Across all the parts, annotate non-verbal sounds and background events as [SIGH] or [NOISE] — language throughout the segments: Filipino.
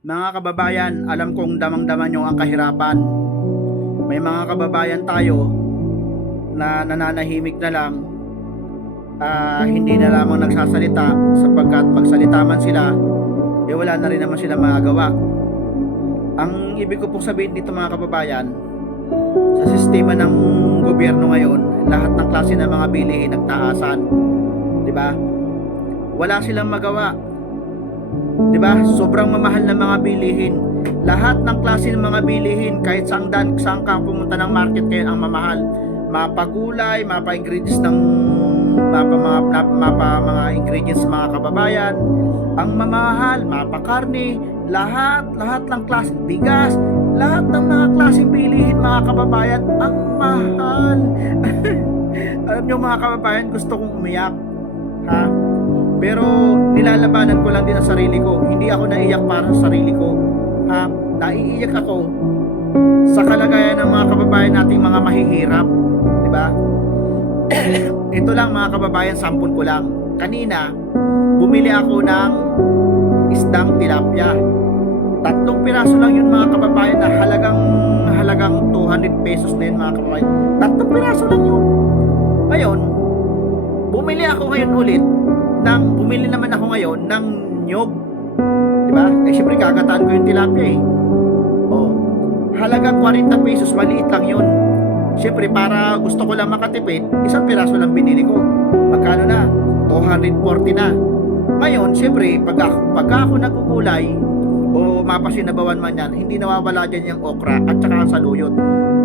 Mga kababayan, alam kong damang-dama nyo ang kahirapan. May mga kababayan tayo na nananahimik na lang, ah, hindi na lamang nagsasalita sapagkat magsalita man sila, eh wala na rin naman sila magagawa. Ang ibig ko pong sabihin dito mga kababayan, sa sistema ng gobyerno ngayon, lahat ng klase ng mga bilihin nagtaasan. 'Di ba? Wala silang magawa. 'Di ba? Sobrang mamahal ng mga bilihin. Lahat ng klase ng mga bilihin, kahit saan dan, saan ka pumunta ng market ngayon ang mamahal. Mapagulay, mapa ingredients ng mapa mga, mapa, mga ingredients ng mga kababayan, ang mamahal, mapa karne, lahat, lahat ng klase, bigas, lahat ng mga klaseng bilihin mga kababayan, ang mahal. [LAUGHS] Alam nyo mga kababayan, gusto kong umiyak. Ha? Pero nilalabanan ko lang din ang sarili ko. Hindi ako naiyak para sa sarili ko. Ha? Naiiyak ako sa kalagayan ng mga kababayan nating mga mahihirap. Ba? [CLEARS THROAT] Ito lang mga kababayan, sampun ko lang. Kanina, bumili ako ng isdang tilapia. Tatlong piraso lang yun mga kababayan na halagang halagang 200 pesos na yun mga kababayan. Tatlong piraso lang yun. Ngayon, bumili ako ngayon ulit ng bumili naman ako ngayon ng nyog. 'Di ba? Eh syempre kagataan ko yung tilapia eh. Oh. Halagang 40 pesos, maliit lang 'yun. Syempre para gusto ko lang makatipid, isang piraso lang binili ko. Magkano na? 240 na. Ngayon, syempre, pag ako, pag ako nagugulay o mapasinabawan man yan, hindi nawawala dyan yung okra at saka saluyot.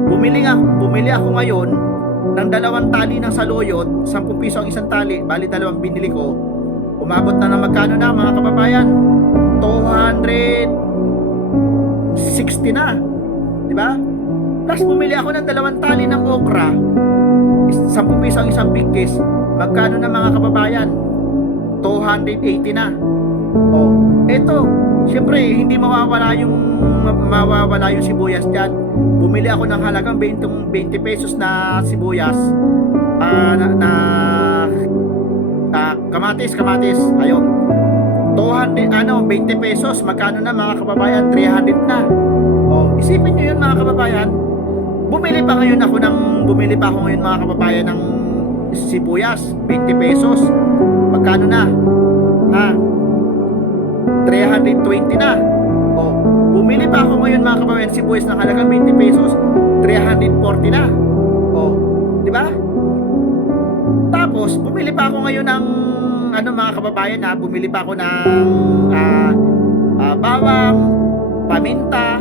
Bumili, nga, bumili ako ngayon ng dalawang tali ng saluyot, 10 piso ang isang tali, bali dalawang binili ko. Umabot na ng magkano na mga kababayan? 260 na. 'Di ba? Plus bumili ako ng dalawang tali ng okra. 10 piso ang isang big case. Magkano na mga kababayan? 280 na. Oh, eto, Siyempre, hindi mawawala yung mawawala yung sibuyas diyan. Bumili ako ng halagang 20, 20 pesos na sibuyas. ah, na, na ah, kamatis, kamatis. Ayun. 200 ano, 20 pesos. Magkano na mga kababayan? 300 na. Oh, isipin niyo 'yun mga kababayan. Bumili pa ngayon ako ng bumili pa ako ngayon mga kababayan ng sibuyas, 20 pesos. Magkano na? Ha? 320 na. Oh, bumili pa ako ngayon mga kababayan sibuyas ng halagang 20 pesos, 340 na. Oh, di ba? Tapos, bumili pa ako ngayon ng ano mga kababayan na bumili pa ako ng ah, ah, bawang, paminta,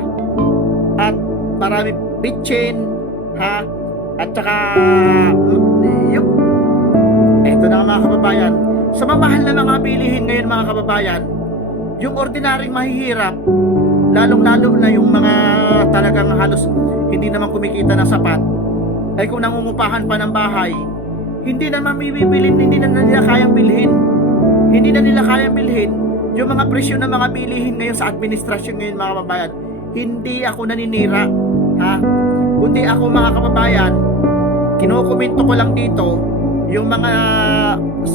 at marami bitchin, ha? At saka yung eto na mga kababayan. Sa mamahal na mga bilihin ngayon mga kababayan, yung ordinaryong mahihirap, lalong-lalo na yung mga talagang halos hindi naman kumikita ng sapat, ay kung nangungupahan pa ng bahay, hindi naman bibilin, hindi na nila kayang bilhin. Hindi na nila kayang bilhin yung mga presyo ng mga bilihin ngayon sa administrasyon ngayon mga kababayan. Hindi ako naninira, ha? Kundi ako mga kababayan, kinukomento ko lang dito yung mga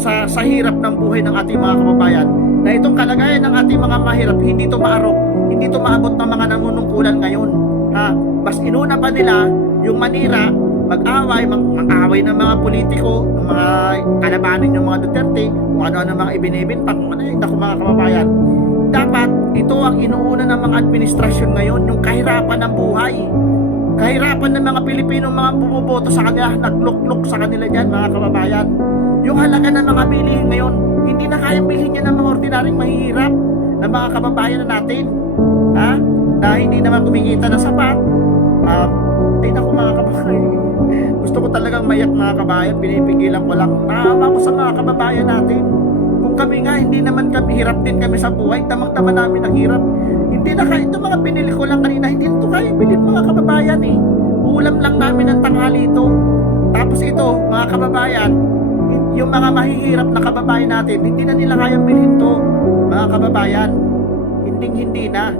sa, sa hirap ng buhay ng ating mga kababayan na itong kalagayan ng ating mga mahirap hindi to maarok, hindi to maabot ng mga nanunungkulan ngayon. Ha? Mas inuna pa nila yung manira, mag-away, mag- mag-away ng mga politiko, ng mga kalabanin ng mga Duterte, kung ano-ano mga ibinibintang, kung ano yung mga kababayan. Dapat ito ang inuuna ng mga administrasyon ngayon, yung kahirapan ng buhay. Kahirapan ng mga Pilipinong mga bumuboto sa kanila, naglukluk sa kanila dyan mga kababayan. Yung halaga ng mga bilihin ngayon, na kayang bilhin yan ng mga ordinaryong mahihirap ng mga kababayan na natin. Ha? Na hindi naman kumikita na sapat. Um, ay naku mga kababayan. [LAUGHS] Gusto ko talagang mayak mga kababayan, pinipigilan ko lang. Naawa ko sa mga kababayan natin. Kung kami nga, hindi naman kami, hirap din kami sa buhay, tamang-tama namin ang hirap. Hindi na kaya, ito mga binili ko lang kanina, hindi ito kaya bilhin mga kababayan eh. Ulam lang namin ng tanghali ito. Tapos ito, mga kababayan, yung mga mahihirap na kababayan natin, hindi na nila kayang bilhin to, mga kababayan. Hinding hindi na.